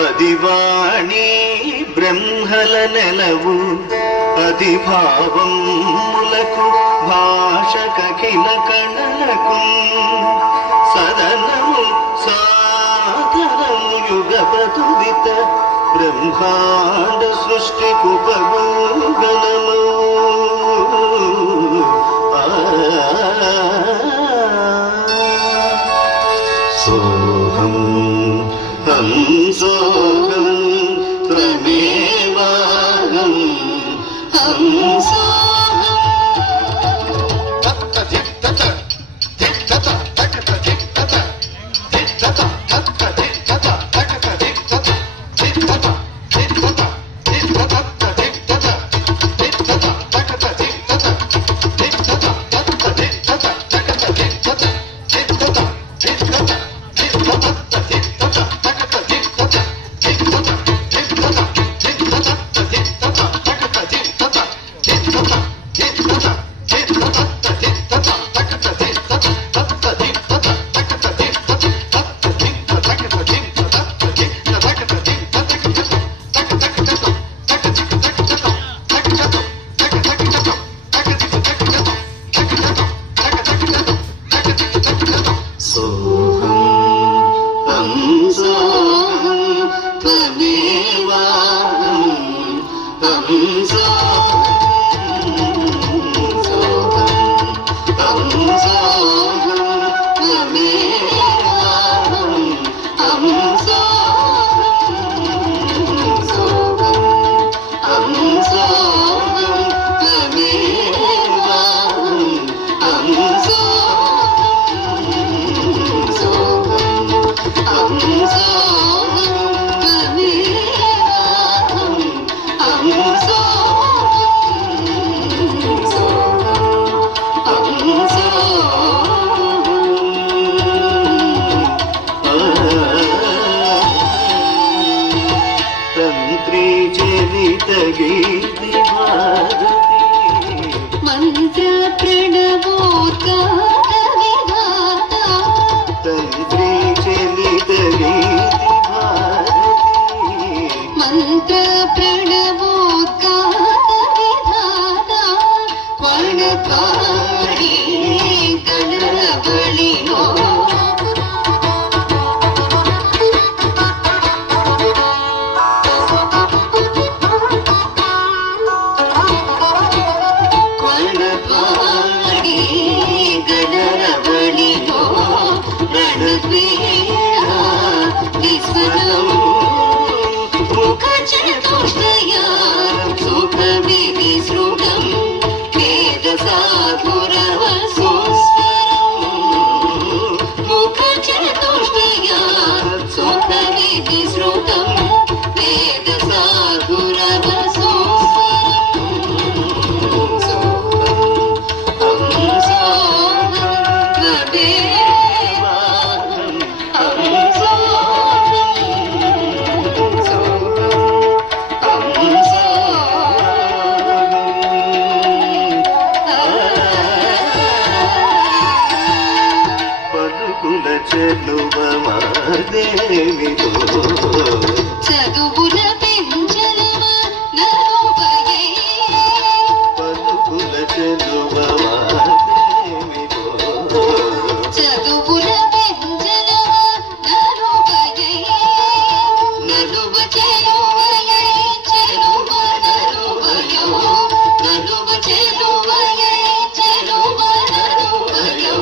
అదివాణి బ్రహ్మల నెలవు అదిభావములకు భాషకఖిల కణలకు సదనము సాధనము యుగపతుదిత బ్రహ్మాండ సృష్టికుపగూగనము సోహం హంసోహం త్వమేవాహం హంసోహం మంత్ర ప్రణవోద్గాత విధాత తంత్రి చలిత గీతి భారతి మంత్ర ప్రణవోద్గాత విధాత క్వణకారి గణబలిలో చదువుల పెంచలవ నరువయే పలుకుల చెలువమా చదువుల పెంచలవ నరువయే నలువ చెలువయే చెలువ నరువయో నలువ చెలువయే చెలువ నరువయో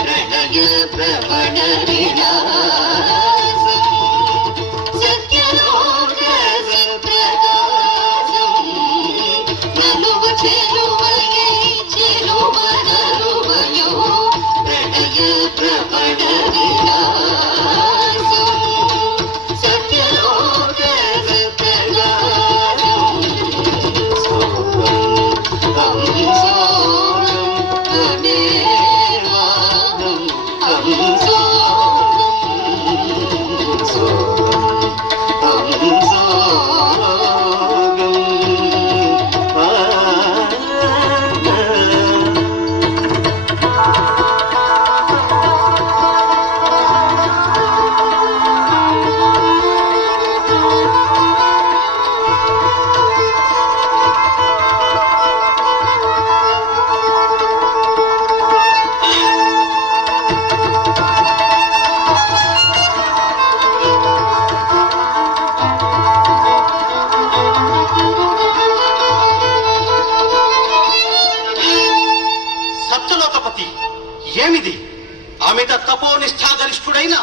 ప్రణయ ప్రవణ విలాసం తపోనిష్టాగరిష్ఠుడైన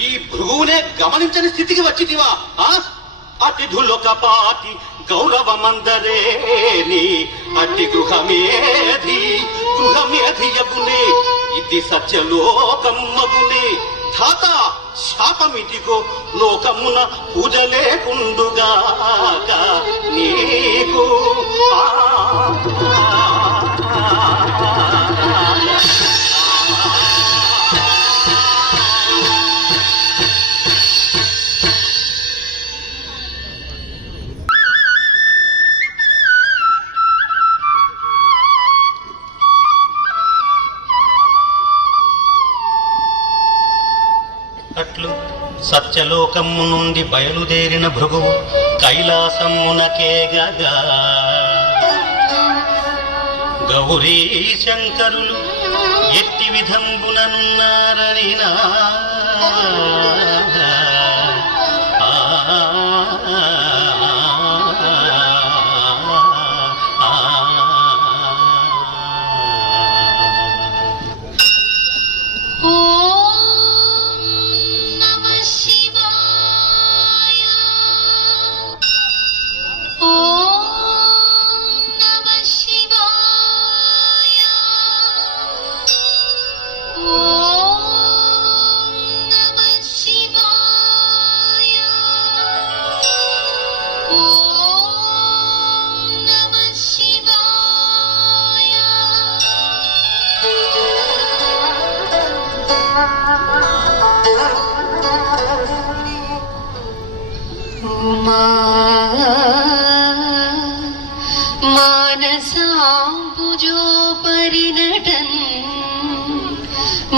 ఈ భృగువునే గమనించని స్థితికి వచ్చితివా? అతిథులొక పాటి గౌరవమందరేని అట్టి గృహమేధియగునే ఇది సత్యలోకమ్మగునే. ధాత శాపమిదిగో లోకమున పూజలేకుండుగాక నీకు. అట్లు సత్యలోకము నుండి బయలుదేరిన భృగువు కైలాసమునకేగగా గౌరీ శంకరులు ఎట్టి విధంబుననున్నారనినా మానసాంబుజోపరినటన్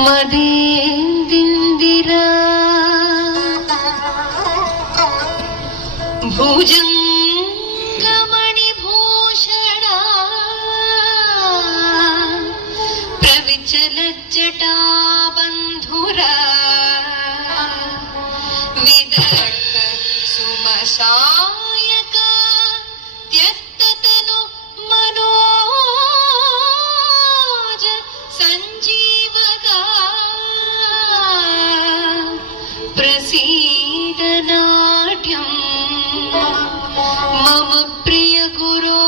మదేందిందిరా భుజంగమణిభూషణ ప్రవిచలజ్జటాబంధురా విదర్భ సుమశాయక త్యక్తతను మనోజ సంజీవగా ప్రసీదనాట్యం మమ ప్రియ గురో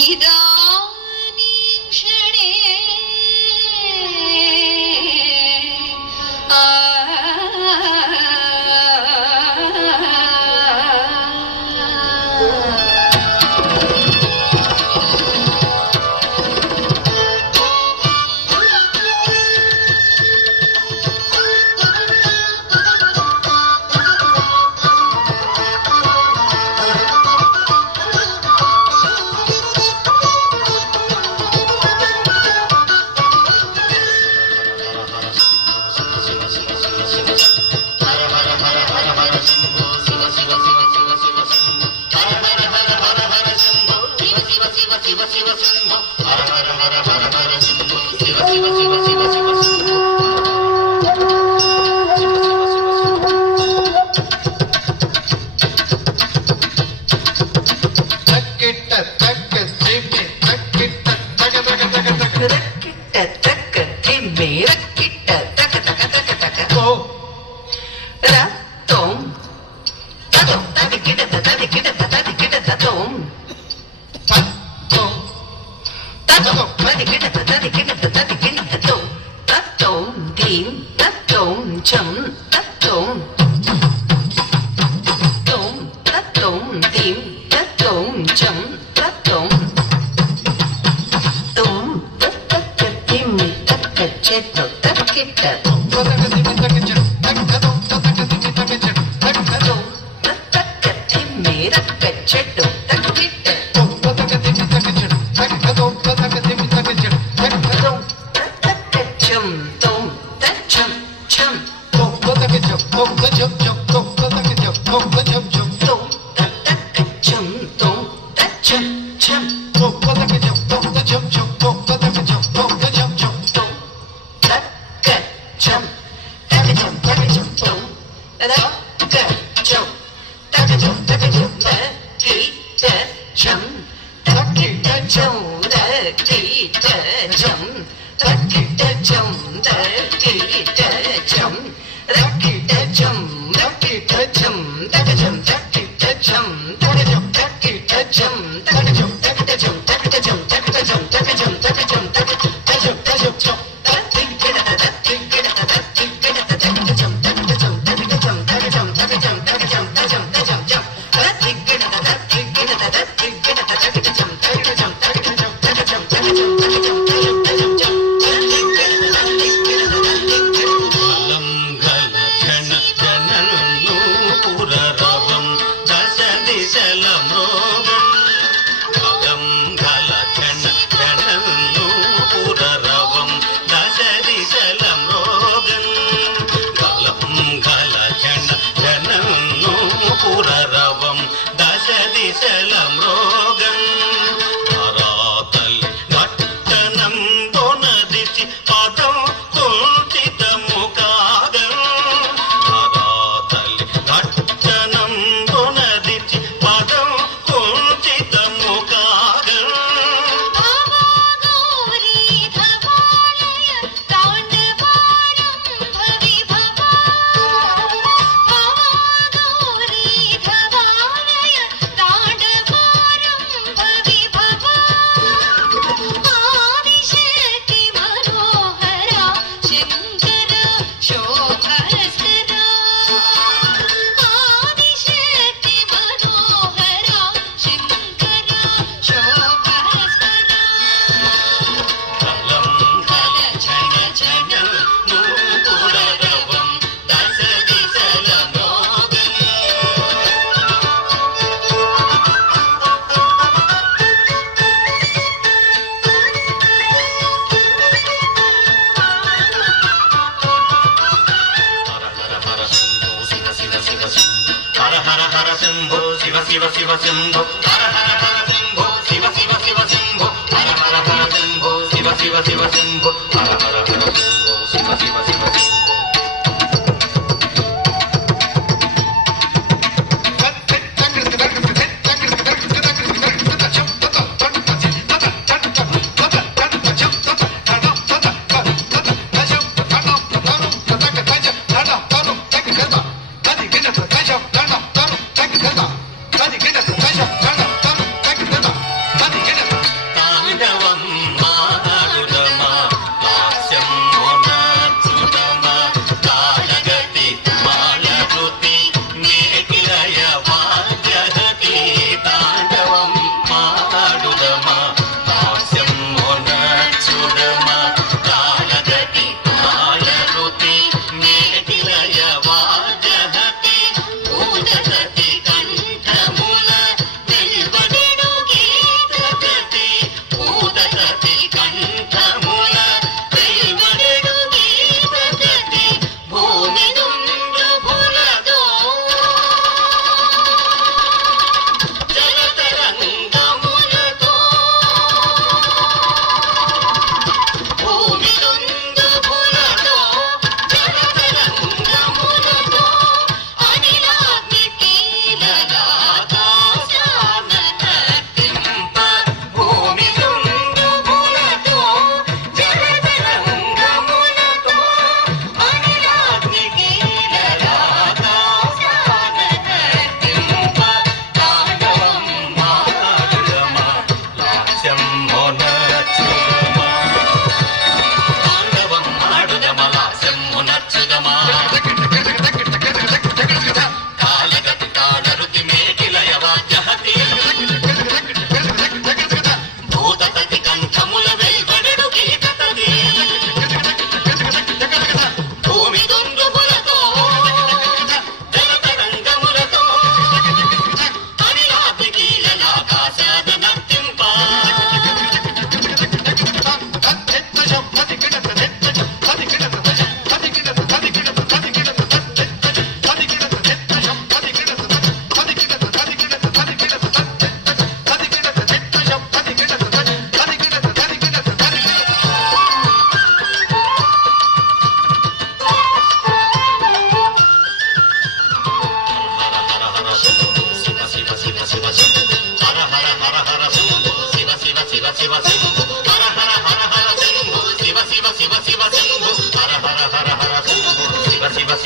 ఇదానీం క్షణే తాండవం మాడుదమా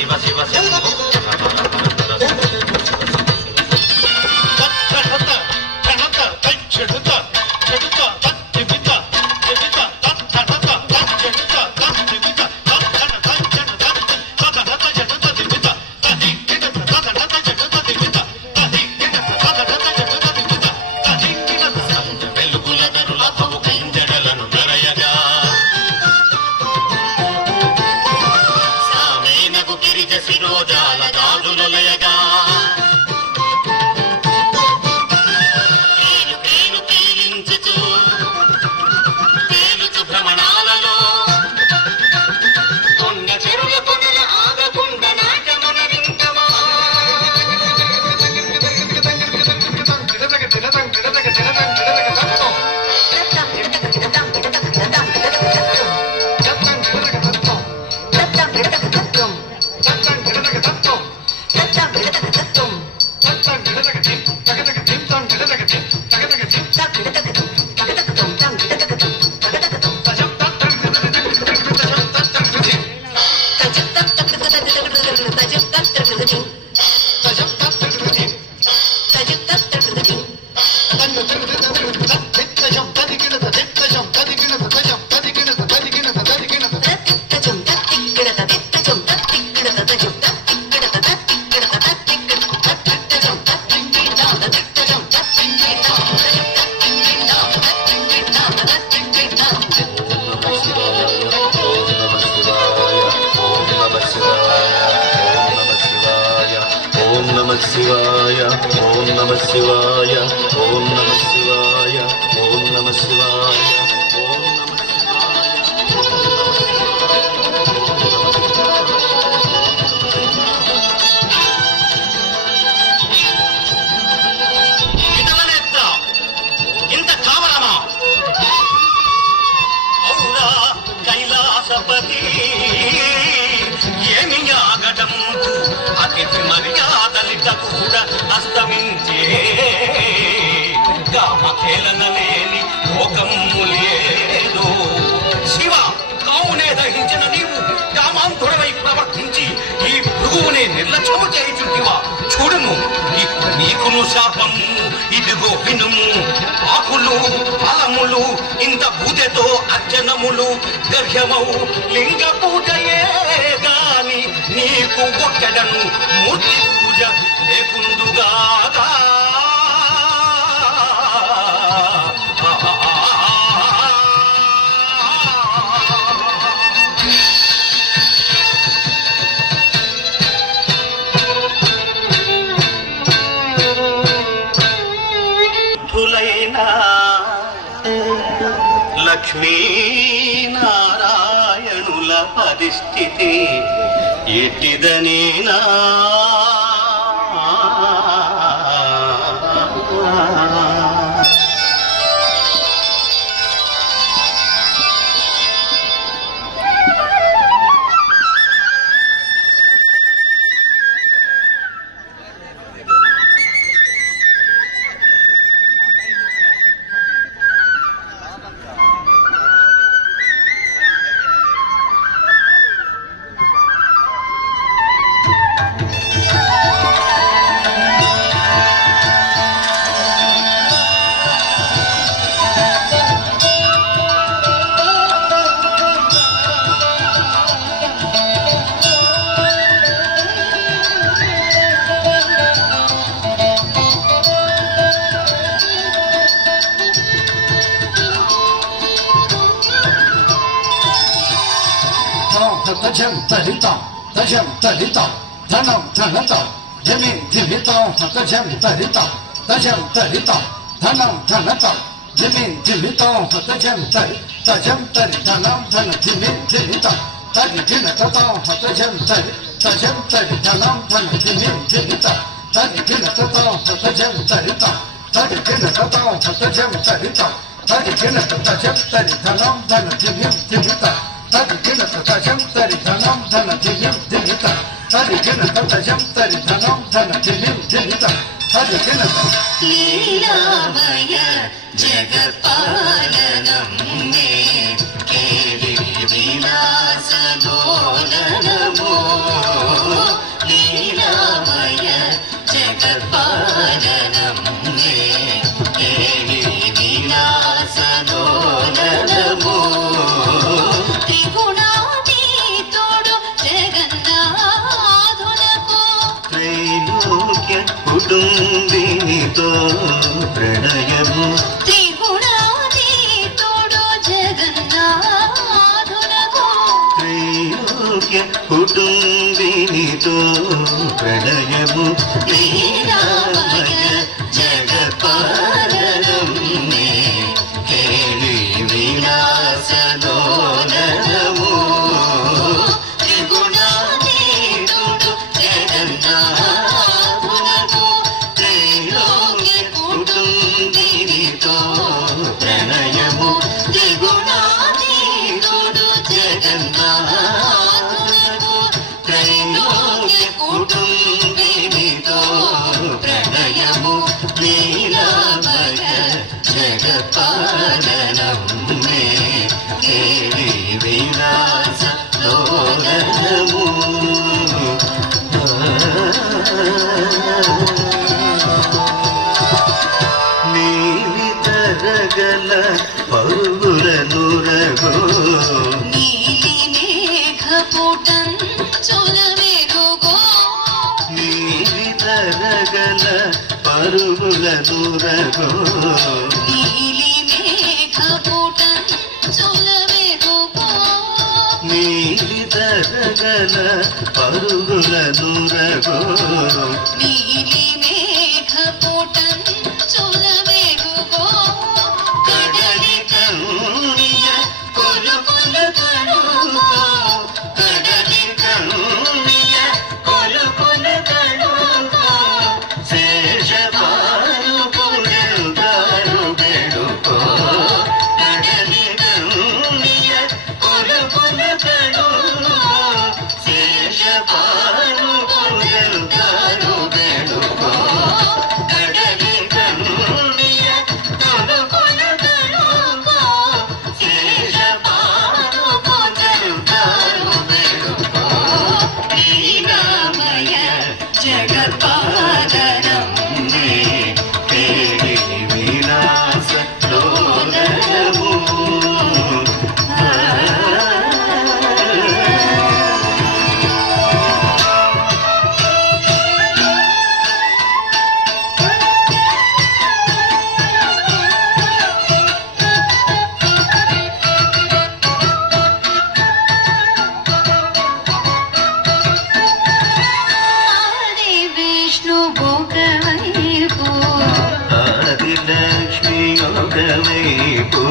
శివ శివ శంభో శిరోజాల గాజులు లయగా పేరు పేరు పీలించుచు తేలుచు భ్రమణాలలో కొండ చెరుల కొనల ఆగకుండా నాట్యమున వింటమా శివాయ ఓం నమః శివాయ ఓం నమః శివాయ ఓం నమః శివాయ ఓం నమః శివాయ. ఇంత కావరమా? ఔరా కైలాసపతి ఏమి యాగడంబు అతిథి మర్యాదలిట కూడా అస్తమించే గామఖేళన లేని లోకము లేదు. శివ కావునే దహించిన నీవు కామాంతుడవై ప్రవర్తించి ఈ భృగువునే నిర్లక్ష్యము చేయుచుంటివా? చూడును నీకును శాపము ఇదిగో వినుము. ఆకులు ఫలములు ఇంత పూజతో అర్చనములు గర్హమౌ లింగ పూజయే గాని నీకు ఒక్కడను మూర్తి పూజ లేకుండుగాదా. లక్ష్మీనారాయణుల పరిస్థితి ఎట్టిదనేనా? తజం తరితం తజం తరితం ధనం ధనతం జమీన్ జిమితం తజం తరితం తజం తరితం ధనం ధనతం జమీన్ జిమితం తజం తరి ధనం ధన జమీన్ జిమితం తరి జినతం తజం తరి ధనం ధన జమీన్ జిమితం తరి జినతం తజం తరితం తరి జినతం తజం తరితం తరి జినతం తజం తరి ధనం ధన జమీన్ జిమితం తరి జినత తజం తరి ధనం ధన జిమిం జిమిత తరి జినత తజం తరి ధనం ధన జిమిం జిమిత తరి జినత లీలామయ జగపాలనం మే కేలి విలాసలోలనమో పాలనమే కేళి విలాసలోలనము త్రిగుణాతీతుడు జగన్నాథునకు త్రైలోక్య కుటుంబినితో ప్రణయము త్రిగుణాతీతుడు జగన్నాథునకు త్రైలోక్య కుటుంబినితో ప్రణయము లీలామయ జగత్పాలనమే కేళి విలాసలోలనము త్రిగుణాతీతుడు జగన్నాథునకు త్రైలోక్య కుటుంబినితో ప్రణయము త్రిగుణాతీతుడు జగన్నాథునకు త్రైలోక్య కుటుంబినితో ప్రణయము లీలామయ జగత్పాలనమే కేళి విలాసలోలనము నీలి తరగల పరుగుల నురగో నీలి మేఘపుటంచుల మెరుగో నీలి తరగల పరుగుల నురగో నీలి మేఘపుటంచుల మెరుగో నీలి తరగల పరుగుల నురగో నీలి మేఘపుటంచుల మెరుగో కడలి కన్నియ కొలుకుల కడుకో కడలి కన్నియ కొలుకుల కడుకో శేషపాలు పుజంగారు బెడుకో కడలి కన్నియ కొలుకుల కడుకో శేషపాలు పుజంగారు బెడుకో కడలి కన్నియ కొలుకుల కడుకో శేషపాలు పుజంగారు బెడుకో లీలామయ జగత్పాలనమే కేళి విలాసలోలనము ఆది విష్ణు భోగవైపు ఆదిలక్ష్మి ఒకవైపు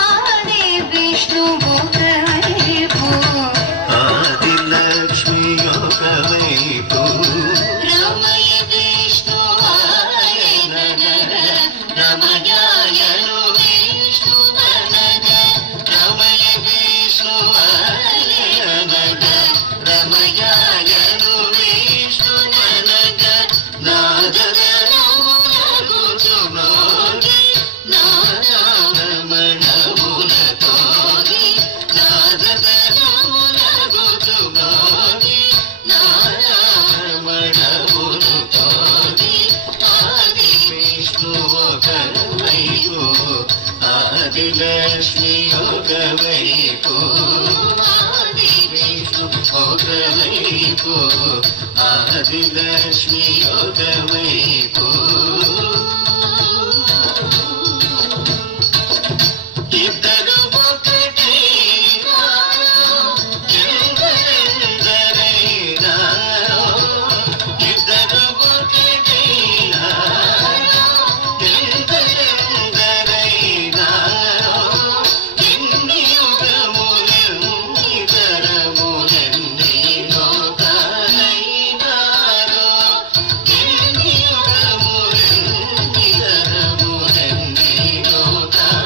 ఆది విష్ణు భోగవైపు ఆదిలక్ష్మి ఒకవైపు రమయ విష్ణు ఆయనన రమయాయను విష్ణు ననగ రమయ విష్ణు ఆయనన రమయాయను విష్ణు ననగ నాదరమునకు చుమోగి నారమణములతోగి నాదరమునకు చుమోగి నారమణములతోగి ఆది విష్ణు ఒకవైపు ఆదిలక్ష్మి ఒకవైపు ఆది విష్ణు ఒకవైపు ఆదిలక్ష్మి ఒకవైపు ఇద్దరు ఒకటే ఎందరెందరైనా ఇద్దరు ఒకటే ఎందరెందరైనా ఎన్ని యుగములెన్ని తరములెన్ని లోకాలైనారో ఎన్ని యుగములెన్ని తరములెన్ని లోకాలైనారో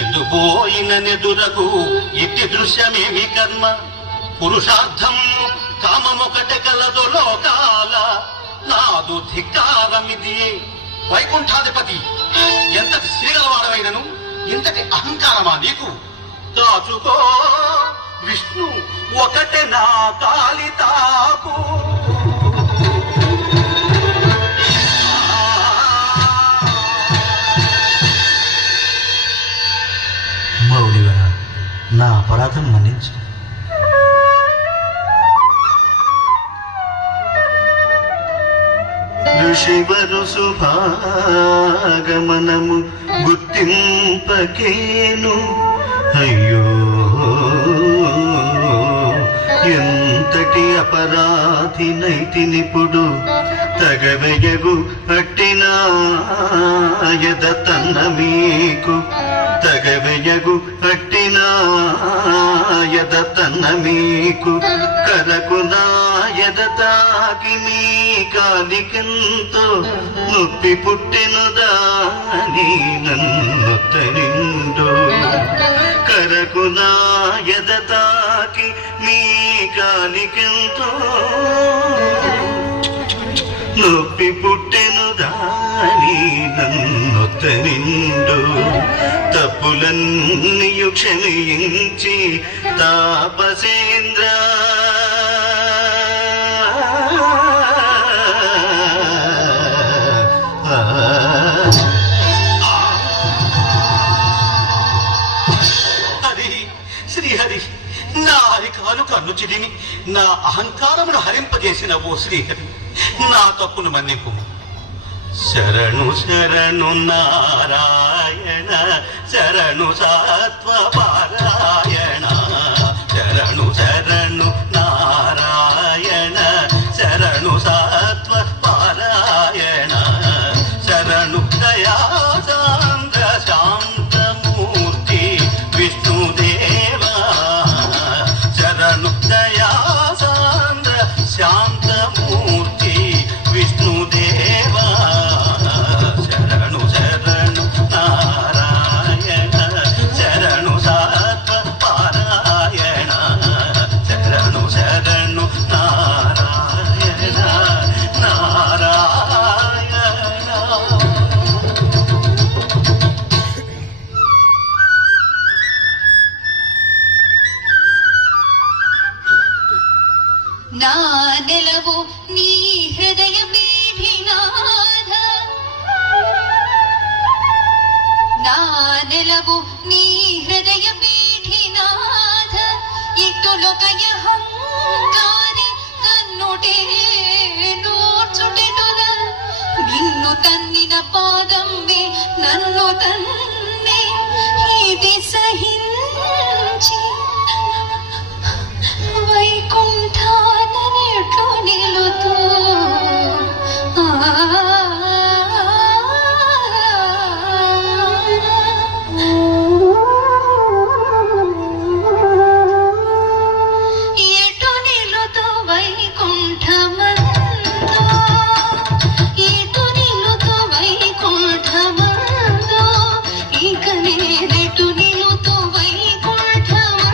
ఎందుపోయిన నెదురకు ఇట్టి దృశ్యమేమి కర్మ పురుషార్థం కామమొకటి కలదు లోకాల నాదు ధిక్కారమిది. వైకుంఠాధిపతి, ఎంతటి శ్రీగలవాడవైనను ఇంతటి అహంకారమా నీకు? దాచుకో విష్ణు ఒకటే నా కాలితాకు. మౌళివర, నా అపరాధం మన్నించు. ఋషివరు శుభాగమనము గుర్తింపకేను. అయ్యో ఎంతటి అపరాధి నైతినిపుడు. తగవెయగు అట్టినాయద తన్న మీకు. తగవెయగు అట్టినాయద తన్న మీకు. కరకు నాయద తాకి మీ కాలికెంతో నొప్పి పుట్టెను దాని నన్ను తరిండు. కరకు నాయద తాకి మీ కాలికెంతో నొప్పి పుట్టెను దాని నన్ను తరిండు. తప్పులన్నీయు క్షమించి తాపసేంద్ర శ్రీహరి, నా అరికాలు కన్ను చిదిమి నా అహంకారమును హరింపజేసిన ఓ శ్రీహరి, నా తప్పును మన్నింపు. శరణు శరణు నారాయణ, శరణు సత్వ పారాయణ. శరణు శరణు నారాయణ, శరణు సత్వ పారాయణ. శరణు దయా సాంద్ర శాంతమూర్తి విష్ణుదేవా. శరణు దయా సాంద్ర శాంతమూర్తి విష్ణుదేవా. శరణు శరణు నారాయణ, శరణు సత్వ పారాయణ. శరణు శరణు నారాయణ నారాయణ. నా నెలవు నీ హృదయ పీఠినాథ. నా నెలవు నీ హృదయ పీఠినాథ. ఇటులొకయ హంకారి కన్నుటే నోర్చుటెటుల. నిన్ను తన్నిన పాదమ్మే నన్ను తన్నే. ఇది సహించి వైకుంఠానెట్లు నిలుతూ. ఎటు నిలుతూ వైకుంఠమందో. ఎటు నిలుతూ వైకుంఠమందో. ఇక నేనెటు నిలుతూ వైకుంఠమందో.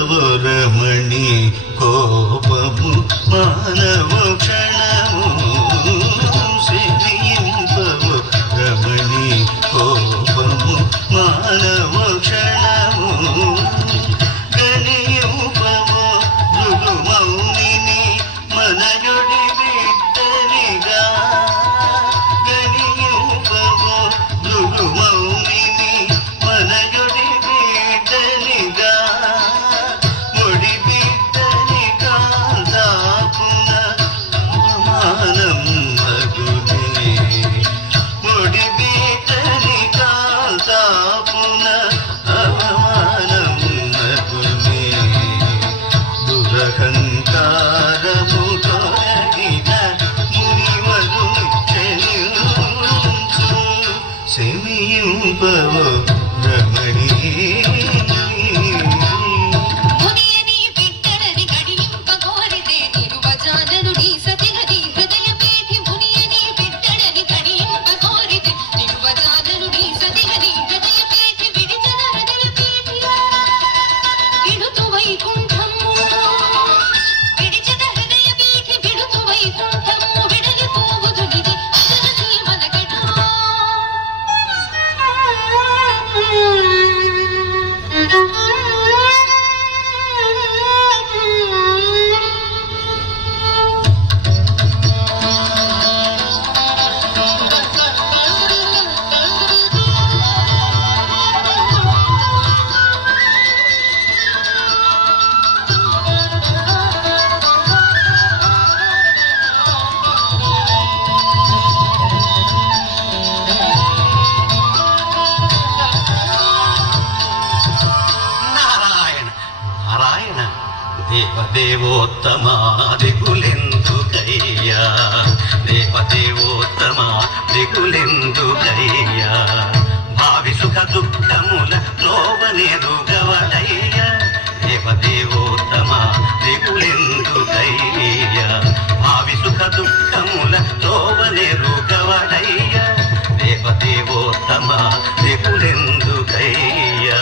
రమణి కోపము మానవ క్షణము శమింపవు రమణి కోపము మానవ క్షణము గనియుపవు భృగుమౌనిని మనయుడి బిడ్డనిగా గనియుపవు భృగుమౌనిని మనయుడి బిడ్డనిగా ముడి బిడ్డని కాదాపున అవమానం మగునే ముడి బిడ్డని కాదాపున అవమానం మగునే దురహంకారము తొలగిన మునివరుని చెలించు శమింపవు రమణి మునియని బిడ్డలని కడియింపగోరితే నిరువజాననుడి సతిగది హృదయపేఠి మునియని బిడ్డలని కడియింపగోరితే నిరువజాననుడి సతిగది హృదయపేఠి విడిచిన హృదయపేఠి విడుతు వైకుంఠము విడిచిన హృదయపేఠి విడుతు వైకుంఠము విడలిపోవుదు నిధి అదనసి మనకటా నారాయణ నారాయణ దేవదేవోత్తమా దిగులెందుకయ్యా దేవదేవోత్తమా దిగులెందుకయ్యా భావి సుఖ దుఃఖముల లోవనెరుగవడయ్యా దేవదేవోత్తమా దిగులెందుకయ్యా భావి సుఖ దుఃఖముల లోవనెరుగవడయ్యా దేవదేవోత్తమా దిగులెందుకయ్యా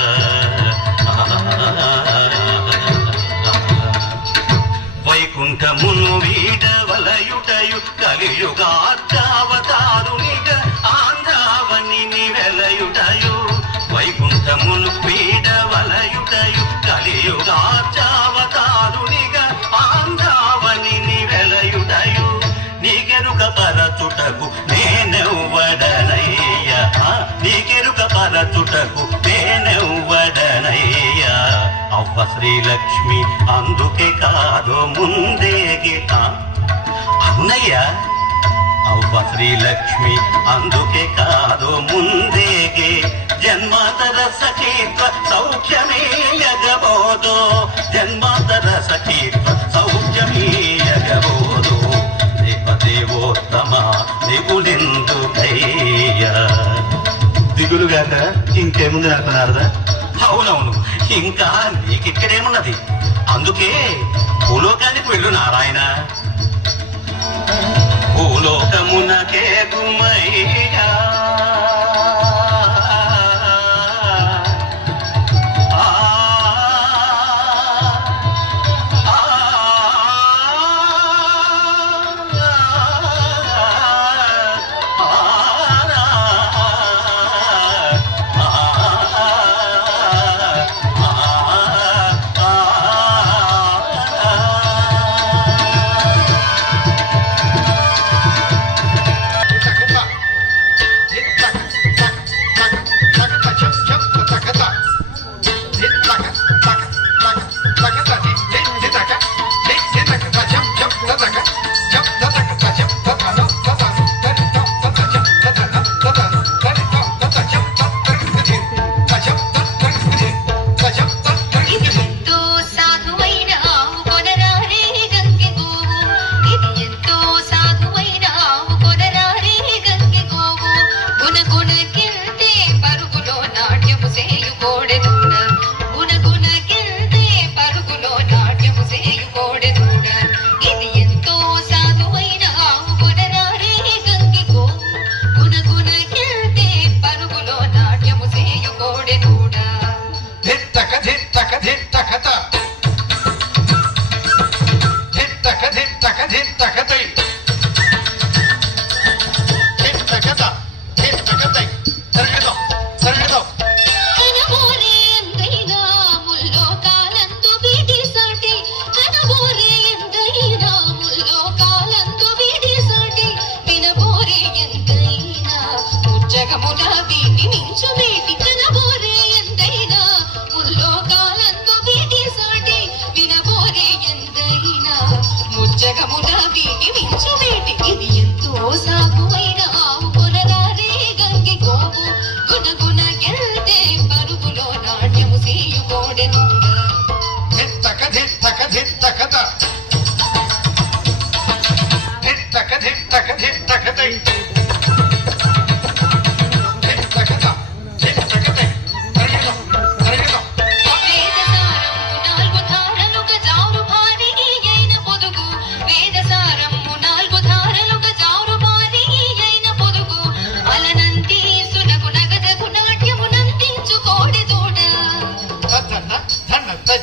వైకుంఠమును వీడవలయుటయు కలియుగార్చావతారునిగ ఆంధ్రావని వెలయుటయు వైకుంఠమును వీడవలయుటయు కలియుగార్చావతారునిగ ఆంధ్రావని వెలయుటయు నీకెరుక పరచుటకు నేనెవ్వడనయ్యా నీకెరుక పరచుటకు నేనెవ్వడనయ్యా అవ్వ శ్రీలక్ష్మి అందుకే కాదో ముందేగే అవునయ్యా అవ్వ శ్రీలక్ష్మి అందుకే కాదో ముందేగే జన్మాంతర సఖీత్వ సౌఖ్యమేయగబోదో జన్మాంతర సఖీత్వ సౌఖ్యమేయగబోదో దేవదేవోత్తమ దిగులెందుకయ్యా దిగులుగాక ఇంకేముంది నాకు నారదా అవునవును ఇంకా నీకిక్కడేమున్నది అందుకే భూలోకానికి వెళ్ళు నారాయణ భూలోకమునకే గుమయ్యా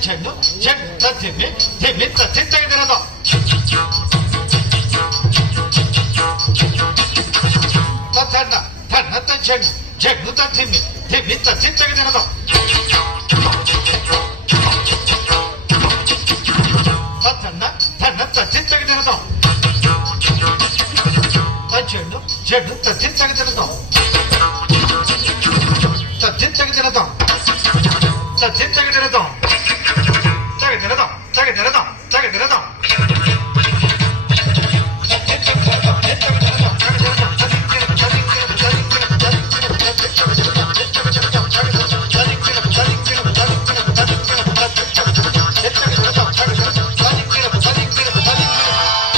చెండు చెండు తిమ్మి తిమ్మి తిత్తగ తినదాం తన్న తన్న చెండు చెండు తిమ్మి తిమ్మి తిత్తగ తినదాం తన్న తన్న తిత్తగ తినదాం చెండు చెండు తిత్తగ తినదాం తిత్తగ తినదాం తిత్తగ తినదాం తగ తినదాం తగ తినదాం తగ తినదాం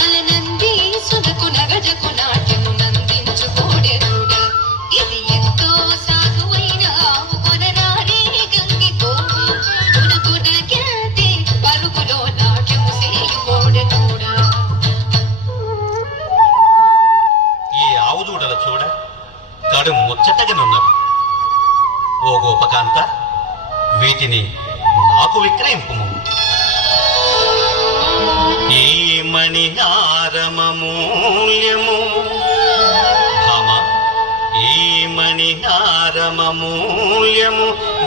అలనంది సుధకు నగజకు నాట్యము నందించు కోడెరుడ ఇది ఎంతో సాగువైన ఆవు కొనరారే గంగి గోవు గుణగుణకెళ్తే పరుగులో నాట్యము సేయు కోడెరుడ ఈ ఆవు దూడల చూడ కడు ముచ్చటగానున్నవి. ఓ గోపకాంత, వీటిని నాకు విక్రయింపుము. ఈ మణిహారమూల్యము భామ, ఈ మణిహారమూల్యము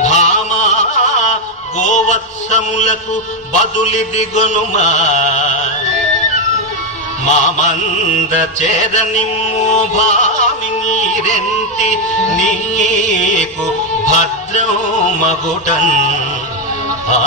భామా గోవత్సములకు బదులిదిగొనుమా. మామంద చేరనిమ్ము భామి నీరెంటి నీకు భద్రం మగుటన్. ఆ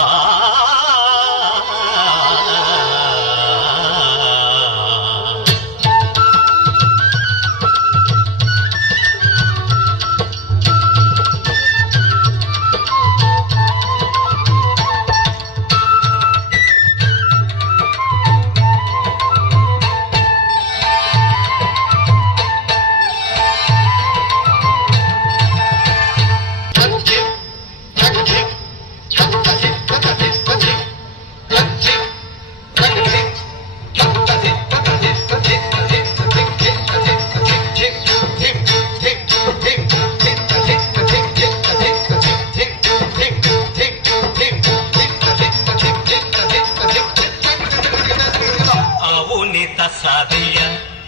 సాదియ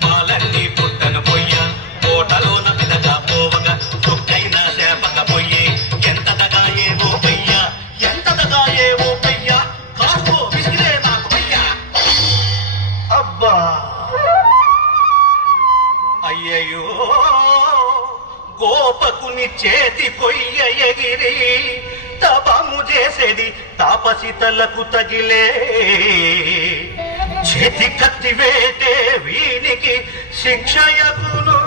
పాలన్నీ పుట్టను పొయ్య కోటలోన పిదగా పోవగా చుక్కైన చేపక పొయ్యి ఎంతగా ఏవో పెయ్య ఎంతగా ఏవో పెయ్య కాసుకో విసిరే నాకు పెయ్య. అబ్బా అయ్యయ్యో గోపకుని చేతి పొయ్య ఎగిరి తపము చేసేది తాపసితలకు తగిలే. చేతి కత్తి వేటే వీనికి శిక్షయకును.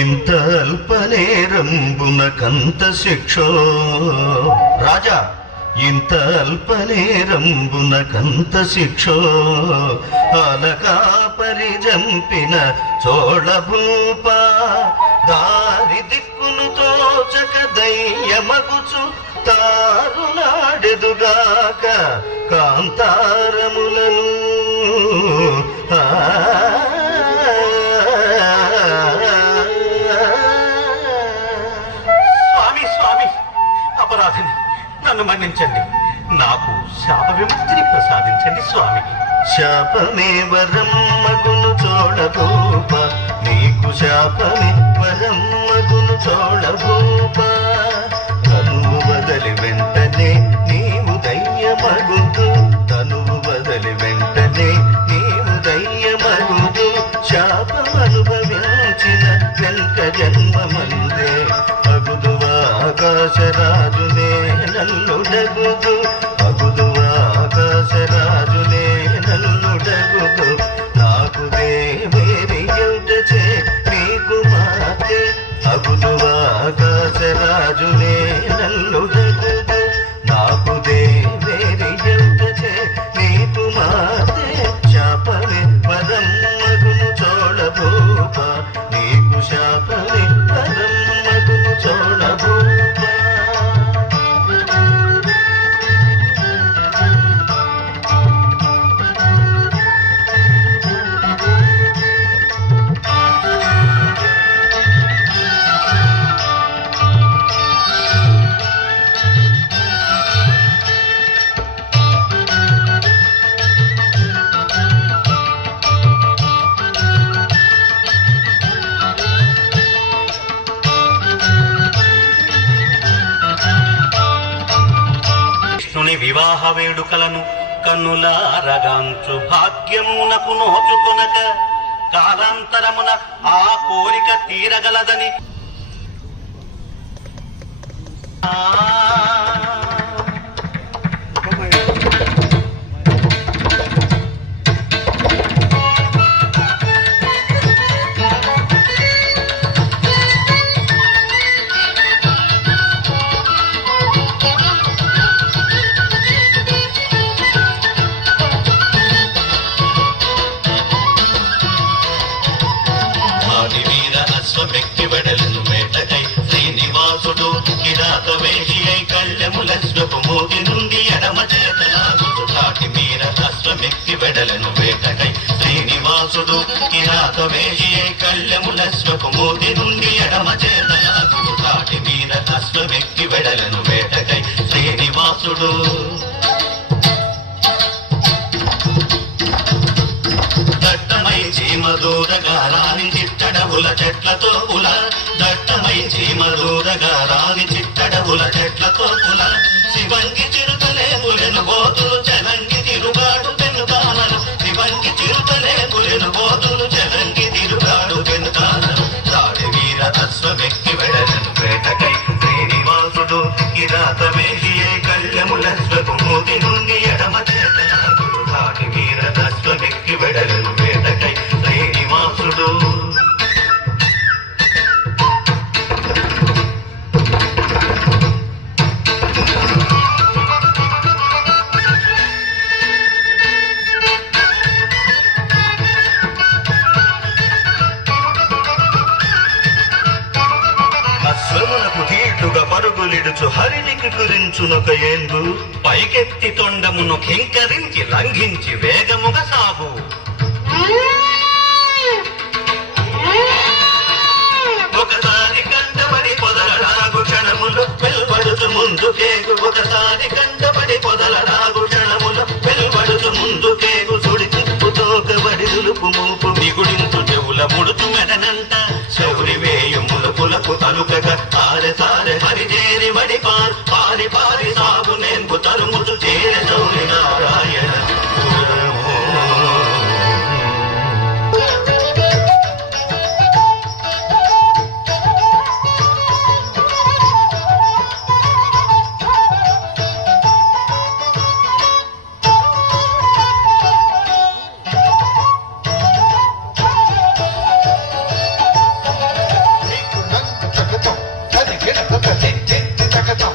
ఇంత అల్పనేరంబున కంత శిక్షో రాజా, ఇంత అల్పనేరంబున కంత శిక్షో అలకా పరిజంపిన చోళభూప. దారి దిక్కును తోచక దయ్యమగుచు తారునాడెదుగాక కాంతారములను. స్వామి స్వామి అపరాధిని, నన్ను మన్నించండి. నాకు శాప విముక్తిని ప్రసాదించండి స్వామి. శాపమే వరమ్మగును చోళభూప, నీకు శాపమే వరమ్మగును చోళభూప. తనువు వదలి వెంటనే నీవు దయ్యమగుదు, తనువు వదలి వెంటనే నీవు దయ్యమగుదు. శాపమనుభవించిన వెంక జన్మమందే అగుదువా ఆకాశరాజునే నల్లుడగుదు, అగుదువా ఆకాశరాజునే నల్లుడగుదు. నాకు దేవేరి యుటచే నీకు మాతే అగుదువా ఆకాశరాజునే నల్లుడగుదు. నాకు దేవేరి యుటచే నీకు మాతే శాపమే వరం మగును చోళభూప, నీకు శాపమే వరం మగును చోళభూప. వేడుకలను కన్నులారగాంచు భాగ్యమునకు నోచుకొనక కాలాంతరమున ఆ కోరిక తీరగలదని అశ్వమెక్కి వెడలను వేటకై శ్రీనివాసుడు కిరాత వేషియై కళ్ళెములశ్వపు మూతి నుండి ఎడమ చేతలాగుతు తాటి మీర అశ్వమెక్కి వెడలను వేటకై శ్రీనివాసుడు కిరాత వేషియై కళ్ళెములశ్వపు మూతి నుండి ఎడమ చేతలాగుతు తాటి మీర అశ్వమెక్కి వెడలను వేటకై శ్రీనివాసుడు దట్టమై చీమదూరగా రాని చిట్టడవుల చెట్లతో పుల దట్టమై చీమదూరగా రాని చిట్టడవుల చెట్లతో పుల శివంగి చిరుతలే పులెను బోతులు చలంగి తిరుగాడు పెనుకానలు శివంగి చిరుతలే పులెను బోతులు చలంగి తిరుగాడు పెనుకానలు దాడి వీర అశ్వమెక్కి వెడలను వేటకై శ్రీనివాసుడు కిరాత వేషియే కళ్ళెములశ్వపు మూతి నుండి ఎడమ చేతనాగుడు దాడి వీర అశ్వమెక్కి వెడలను వేటకై శ్రీనివాసుడు అశ్వమునకు తీటుగా పరుగులిడుచు హరినికి కురించునొక ఏందు పైకెత్తి తొండమును కింకరించి లంఘించి వేగముగా సాగు ఒకసారి కంటబడి పొదలరాగు క్షణములు వెలువడుచు ముందుకేగు ఒకసారి కంటబడి పొదలరాగు క్షణములు వెలువడుచు ముందుకేగు సుడి తిప్పుతోకబడి దులుపు మూపు మిగుడించు చెవుల ముడుచు మెడనంట శౌరి వేయు ములుపులకు తలుకగా తారె తారె హరిజేరి వడి పారి పారి సాగు నేంపు తరుముచు చేర చౌరి నారాయణ చక్కతం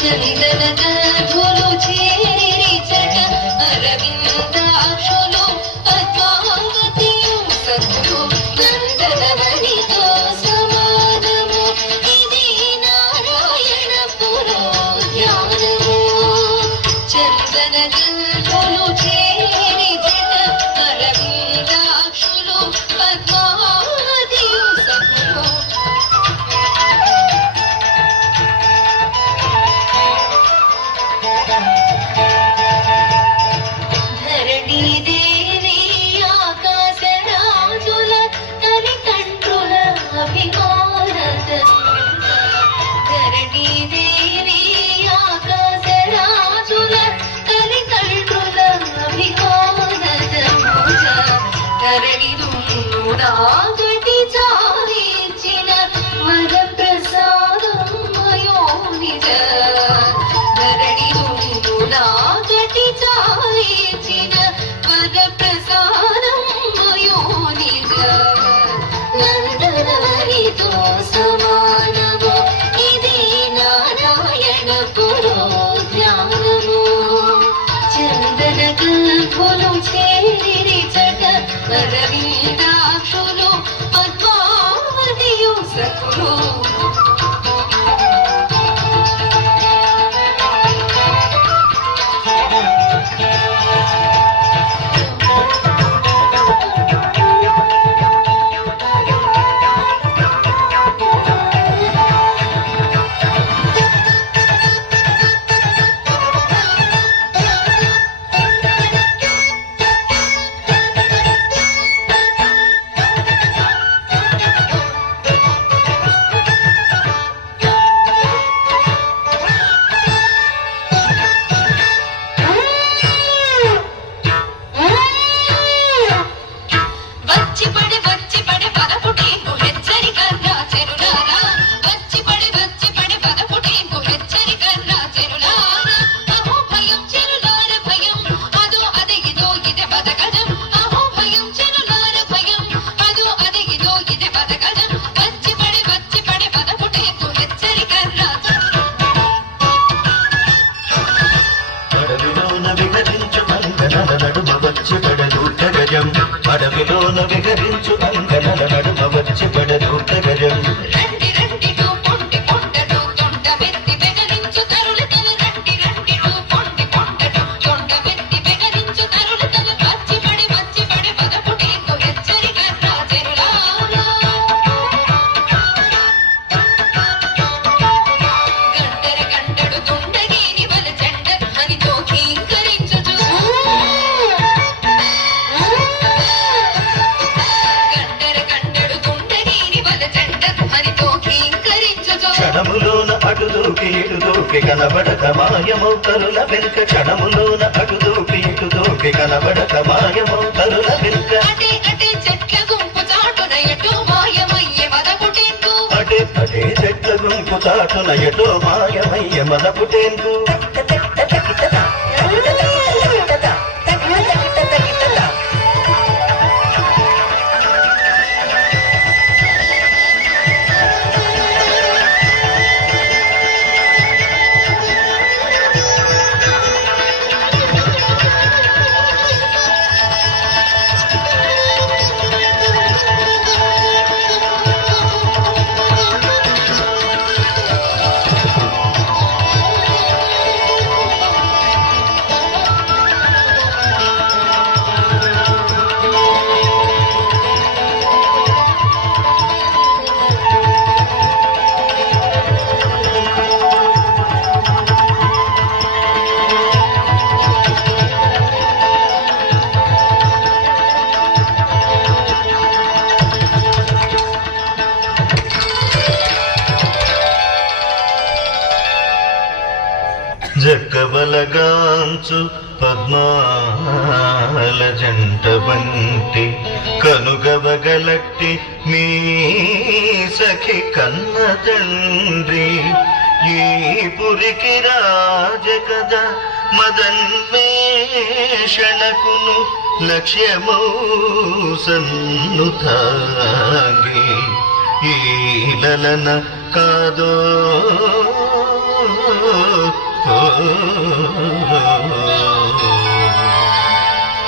చందన గర్భులు చేరి చట అరవిందాక్షులు పద్మావతియు సఖులు నందనవనితో సమానము ఇది నారాయణ పురోధ్యానము చందన గర్భులు చేరి చట అరవిందాక్షులు పద్మావతియు సఖులు ధరణీదేవి ఆకాశరాజుల తల్లిదండ్రుల అభిమానత ధరణీదేవి ఆకాశరాజుల తల్లిదండ్రుల అభిమానత ధరణి నాగటి చాలించిన వరప్రసాదం మయోనిజ ధరణి నాగటి చాలించిన వరప్రసాదం మయోనిజ నందనవనితో సమానము ఇది నారాయణ పురోధ్యానము చందన గర్భులు చేరి చట అరవిందాక్షులు పద్మావతియు సఖులు వచ్చి పడి పదపుటేకు హెచ్చరికర్రా చెరులారా వచ్చి పడి పదపుటేకు హెచ్చరికర్రా చెరులారా అహో భయం చెరులార భయం అదో అదిగిదో ఇది బతకడం అహో భయం చెరులార భయం అదో అదిగిదో ఇది బతకడం వచ్చి పడి పదపుటేకు హెచ్చరికర్రా అడవిలోన విహరించు కంకణల నడుమ వచ్చి పడదూట గజం అడవిలోన విహరించు కంకణల నడుమ వచ్చి పడదూట గజం రండి రండిటూ పొంటి పొండడు తొండ మెత్తి బెగరించు తరులతలు రండి రండిటూ పొంటి పొండడు తొండ మెత్తి బెగరించు తరులతలు వచ్చి పడి పదపుటేకు హెచ్చరికర్రా చెరులారా గంటర కండడు తుండగిరి వల చెండ హనితో కీంకరించుచు గంటర కండడు తుండగిరి వల చెండ హనితో కీంకరించుచు క్షణములోన అటుదూకి ఇటుదూకి కనబడక మాయమౌతరుల వెనుక క్షణములోన అటుదూకి ఇటుదూకి కనబడక మాయమౌతరుల వెనుక అటే అటే చెట్ల గుంపు చాటున ఎటో మాయమయ్యే మదపుటేకు అటే అటే చెట్ల గుంపు చాటున ఎటో మాయమయ్య మదపుటేందు జక్కబలగాంచు పద్మాల జంట బంటి కనుగవగలట్టి మీ సఖి కన్న తండ్రి ఈ పురికి రాజ కథ మదన్వేషణకును లక్ష్యమౌ సన్నుతాంగి ఈ లలన కాదో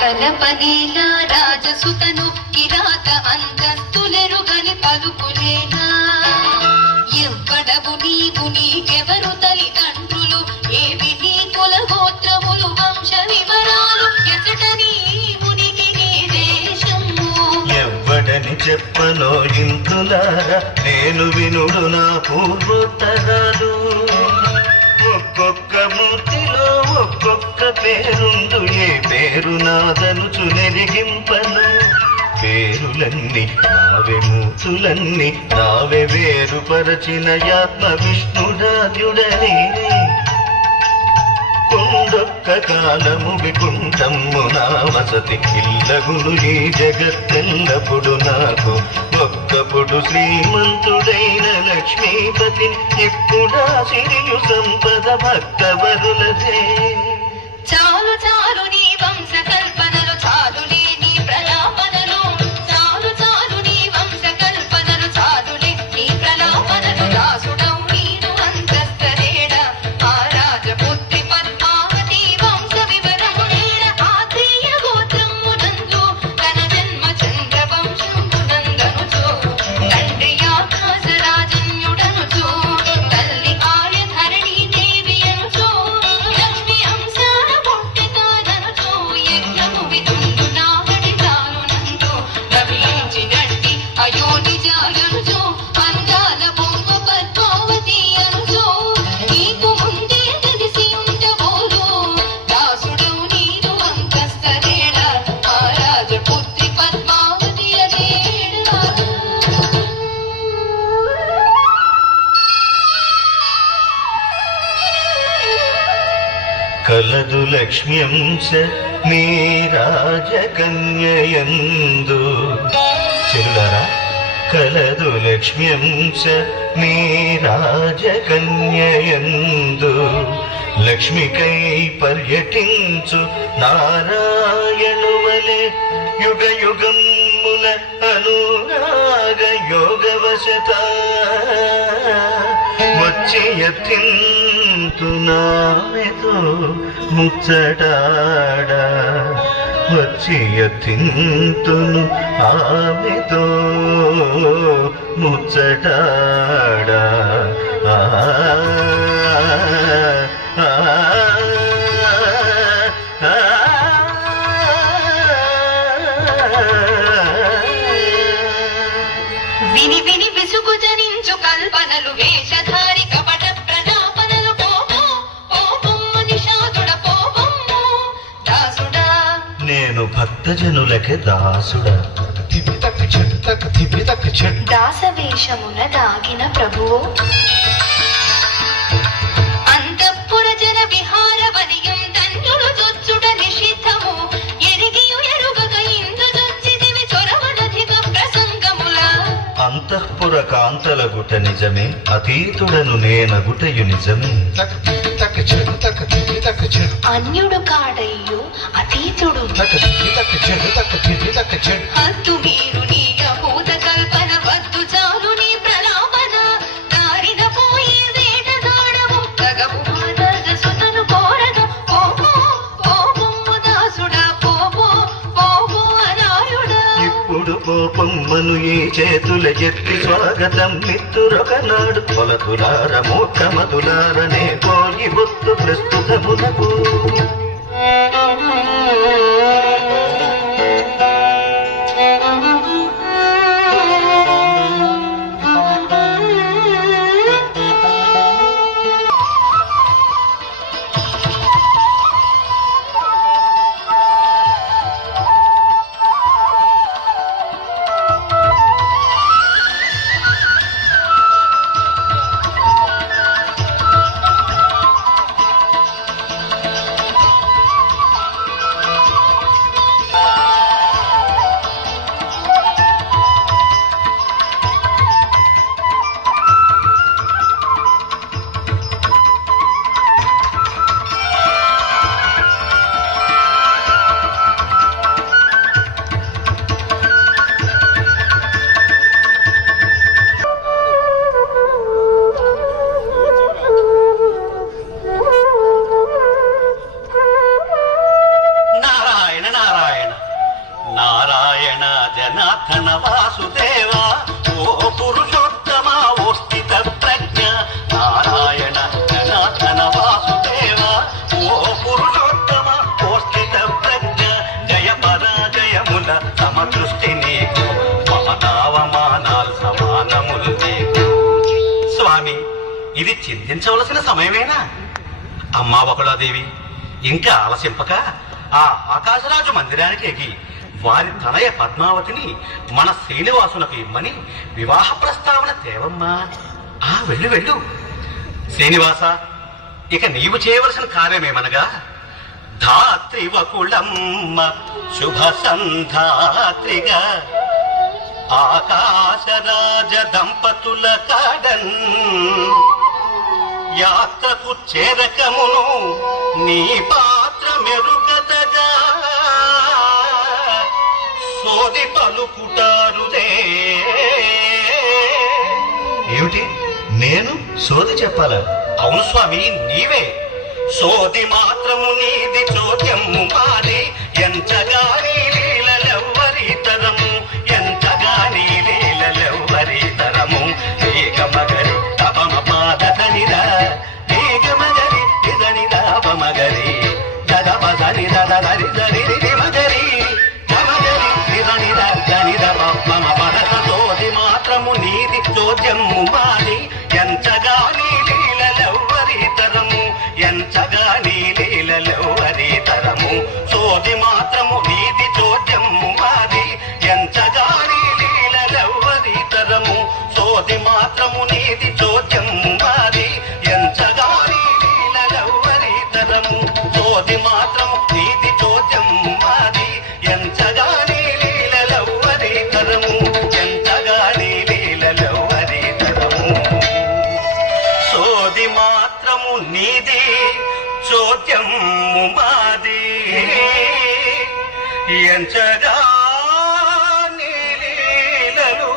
తలపనేలా రాజసుతను కిరాత అంతస్తులెరుగని పలుకులేనా ఎవ్వడవు నీవు నీకెవరు తల్లిదండ్రులు ఏవి నీ కులగోత్రములు వంశ వివరాలు ఎచట నీవునికి నీ దేశము ఎవ్వడని చెప్పనో ఇంతులారా నేను వినుడు నా పూర్వోత్తరాలు ఒక్కొక్క మూర్తిలో ఒక్కొక్క పేరుందు ఏ పేరు నాదనుచు నెరిగింపను పేరులన్నీ నావే మూర్తులన్నీ నావే వేరుపరచిన యాత్మ విష్ణురాజుడని కొండొక్క కాలము వికుంఠము నా వసతి ఇల్లగులు ఈ జగత్తెల్లప్పుడు నాకు ఒక్కప్పుడు శ్రీమంతుడైన లక్ష్మీపతి ఇప్పుడా సిరియు సంపద భక్తవరులదే చాలు చాలు నీ వంశ కల్పనలు చాలులే నీ ప్రలాపనలు చాలు చాలు నీ వంశ కల్పనలు చాలులే నీ ప్రలాపనలు దాసుడవు నీరు అంతస్తరేడ ఆ రాజపుత్రి పద్మావతి వంశ వివరము నేడ ఆత్రేయ గోత్రమునందు తన జన్మ చంద్ర వంశమునందనుచు తండ్రి ఆకాశ రాజన్యుడనుచు తల్లి ఆయధరణి దేవి అనుచు లక్ష్మి అంశాన పుట్టితాననుచు యజ్ఞము విదుండు నాగడి తానునందు లభించినట్టి అయోనిజాయనుచు అందాల బొమ్మ పద్మావతి అనుచు నీకు ముందే తెలిసి ఉండబోలు దాసుడవు నీరు అంతస్తరేడ ఆ రాజపుత్రి పద్మావతి అదేడా కలదు లక్ష్మ్యంశ మీ రాజకన్యయందు చెల్లులారా కలదు లక్ష్మ్యంశ మీ రాజకన్యయందు లక్ష్మికై పర్యటించు నారాయణువలే యుగ యుగముల అనురాగ యోగవశత వచ్చి యత్తింతునామెతో ముచ్చటాడ వచ్చి యత్తింతును ఆమెతో ముచ్చటాడ విని విని విసుగు జనించు కల్పనలు వేషధారి కపట ప్రలాపనలు పోపో పోపమ్మ నిషాదుడ పోపమ్మ దాసుడా నేను భక్తజనులకే దాసుడా దాసవేషమున దాగిన ప్రభువు అంతఃపుర జన విహార వనియం ధన్యులు జొచ్చుట నిషిద్ధము ఎరిగియు ఎరుగక ఇందు జొచ్చిదివి చొరవనధిక ప్రసంగముల అంతఃపుర కాంతలగుట నిజమే అతీతుడను నేనగుటయు నిజమే అన్యుడు కాడయ్యు అతీతుడు హద్దు మీరు నీ అభూత కల్పన వద్దు చాలు నీ ప్రలాపన దారిన పోయే వేటగాడవు తగవు మాదర్శసుతను కోరను పోపో పోపమ్ము దాసుడా పోపో పోపో అనాయుడా ఇప్పుడు కోపమ్మను ఈ చేతుల ఎత్తి స్వాగతం మిత్తురొకనాడు కొలతులార మూర్ఖమతులారనే కోగి బొత్తు ప్రస్తుతమునకు ఇది చింతించవలసిన సమయమేనా? అమ్మా బకుళాదేవి, ఇంకా ఆలసింపక ఆ ఆకాశరాజు మందిరానికి ఎగి వారి తనయ పద్మావతిని మన శ్రీనివాసునకు ఇమ్మని వివాహ ప్రస్తావన తేవమ్మా. వెళ్ళు వెళ్ళు. శ్రీనివాస, ఇక నీవు చేయవలసిన కార్యమేమనగా, ధాత్రి వకుళమ్మ శుభ సంధాత్రిగా ఆకాశరాజ దంపతుల కాడన్ యాత్రకు చేరకమును నీ పాత్ర మెరుగదగా సోది పలుకుటారుదే. ఏమిటి, నేను సోది చెప్పాలా? అవును స్వామి, నీవే. సోది మాత్రము నీది, చోద్యము మాది, ఎంతగా నీ లీలలెవ్వరి తరము, ఎంతగా నీ లీలలెవ్వరి తరము. ఏకమగరి తపమ పాదనిరా, ఏకమగరి ఇదనిరా పమగరి దదపదని దదరి దరి మగరి కమగరి ఇదనిరా దనిర పమ పదక. సోది మాత్రము నీది, చోద్యము మాది, ఎంతగా నీ లీలలెవ్వరి తరము, ఎంతగా నీ లీలలెవ్వరి తరము. సోది మాత్రము నీది, చోద్యము మాది, ఎంతగా నీ లీలలెవ్వరి తరము. సోది మాత్రము నీది, చోద్యము మాది, ఎంతగా నీ లీలలెవ్వరి తరము. సోది మాత్రము నీది, చోద్యము మాది, ఎంతగా నీ లీలలెవ్వరి తరము, ఎంతగా నీ లీలలెవ్వరి తరము. సోది మాత్రము నీది, చోద్యము మాది, ఎంచగా నీ లీలలు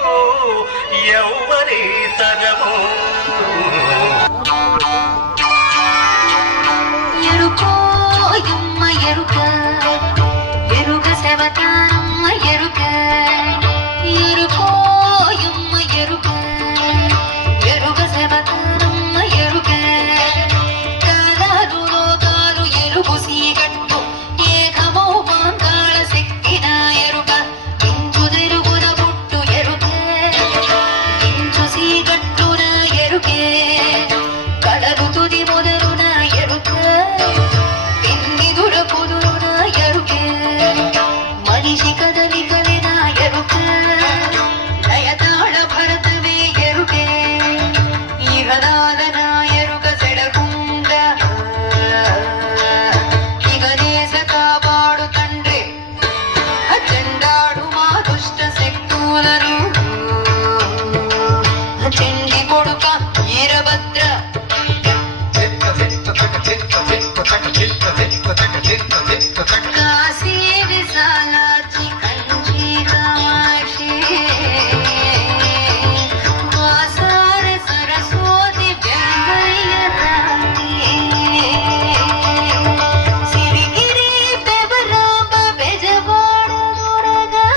ఎవ్వరి తరము. ఎరుకో యమ్మ ఎరుక, ఎరుక శవతారమ్మ ఎరుక, ఎరుకో యమ్మ ఎరుక, ఎరుక శవతారమ్మ ఎరుక. కాలాలు లోకాలు ఎరుగు సీగట్టు, ఏకమౌ మాంగాళ శక్తిన ఎరుక. ఇంచు తెరుగున పుట్టు ఎరుక, ఇంచు సీగట్టున ఎరుకే. కడలు తుది మొదలున ఎరుక, పిన్నిదుర కుదురున ఎరుకే. మనిషి కదలికలిన ఎరుక, లయతాళ భరతమే ఎరుకే. ఇహనాదన ఎరుక సెడకుండ, ఇగనేస కాపాడు తండ్రి, చెండాడు మా దుష్ట శక్తులను. చెండి కొడుక ఈరభద్ర, కాశీ విశాలాచి కంచి కామాక్షి, వాసార సరస్వతి వెంకయ్య రాణి. సిరిగిరి బెబరాంబ బెజవాడ దొరగా,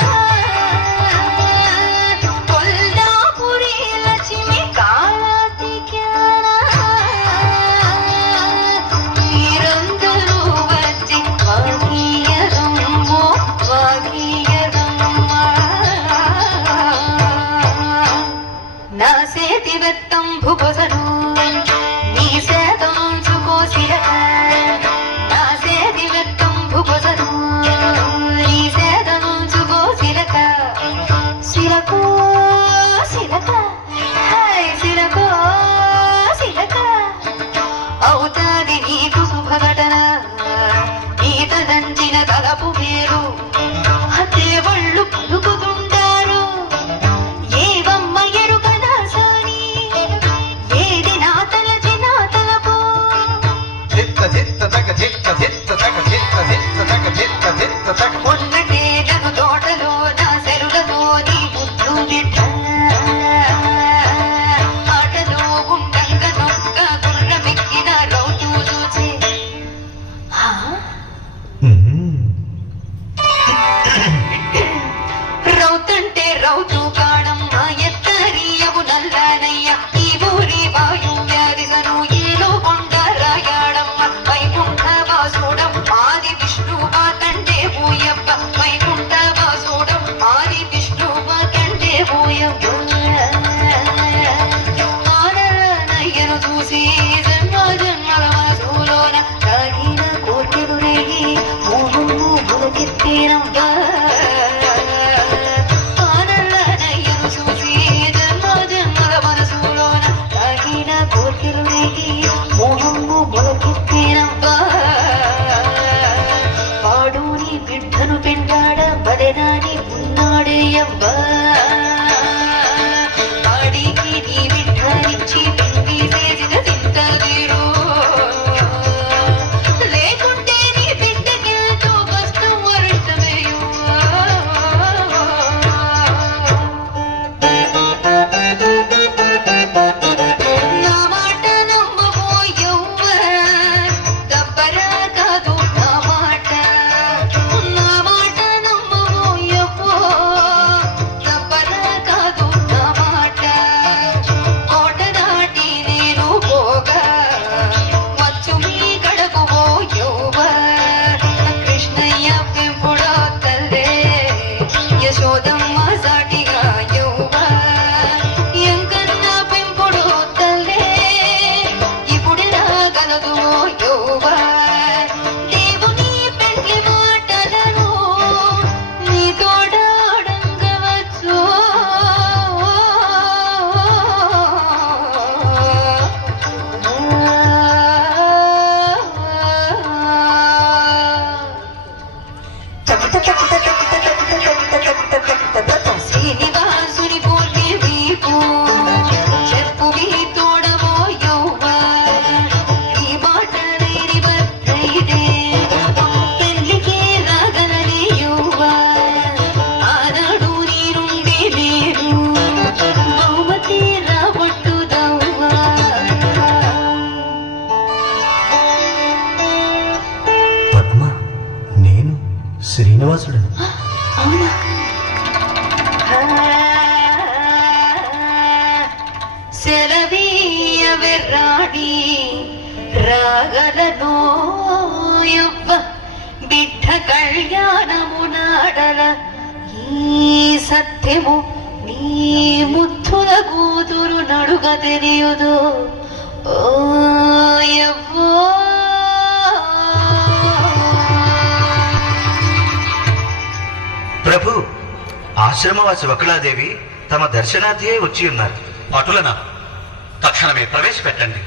కొల్లాపురి లక్ష్మి కాళాతి జ్ఞాన. మీరందరూ వచ్చి వాగీయరమ్మో వాగీయరమ్మ. నా సేతి వెత్తంబు పొసను, నీ సేతంచుకోసిలక. నా సేతి వెత్తంబు పొసను, నీ సేతంచుకోసిలక. సిలకో సిలక, హాయ్ సిలకో సిలక. అవుతాది నీకు శుభఘటన, ఈత దంచిన తలపు వేరు. దేవుళ్ళు పలుకుతుంటారు, ఏవమ్మ ఎరుక దాసాని, ఏది నా తలచి నా తలపు. ఉన్నటేలను తోటలో నా సెరులతో నీ ముద్దు బిడ్డ. ఆటలో ఉండంగ నొక్క గుర్రమెక్కిన రౌతు చూచి, రౌతంటే రౌతు కాణమ్మ ఎత్తరియవు నల్లనయ్య. ఈ ఊరి వాయు వ్యాధిగను ఏలో కొండ రాయాడమ్మ. వైకుంఠ వాసుడం ఆది విష్ణువు తండ్రి పూయప్ప, వైకుంఠ వాసుడం ఆది విష్ణువు తండ్రి పూయప్ప. ఆనరనయ్యను వెర్రాడి రాగలనో యవ్వ బిడ్డ కళ్యాణము నాడల ఈ సత్యము నీ ముద్దుల కూతురు నడుగ తెలియదు ఓ యవ్వో. ప్రభు, ఆశ్రమవాసి వకులాదేవి తమ దర్శనార్థియే వచ్చి ఉన్నారు. అటులనా? తక్షణమే ప్రవేశపెట్టండి.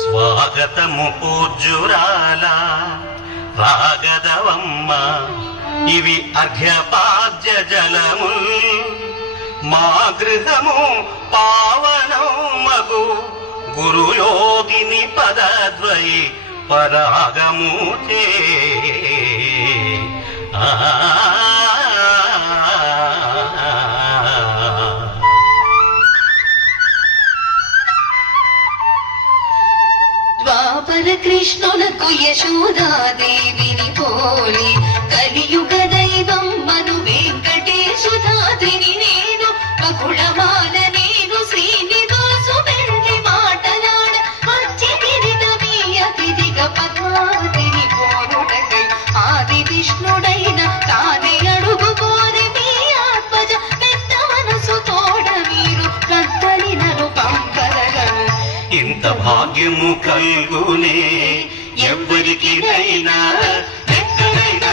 స్వాగతము పూజ్యురాల రాగదవమ్మ, ఇవి అర్ఘ్యపాద్య జలము మా గృహము పావనమగు గురుయోగిని పదద్వయి పరాగముతే. ద్వాపర కృష్ణులకు యశోదాదేవిని పోలి కలియుగ దైవమ్మను వెంకటేశుధాత్రిని నేను బకుళమాల నేను శ్రీనివాసు వెండి మాటలాడ వచ్చి తిరిగమీయ తిరిగ పద్మావతిని పోరుటకై ఆది విష్ణుడైన తానే అడుగు కోరి మీ ఆత్మజ పెద్ద మనసు తోడ మీరు కద్దలినను పంపరగను. ఇంత భాగ్యము కల్గునే ఎవ్వరికినైనా ఎక్కడైనా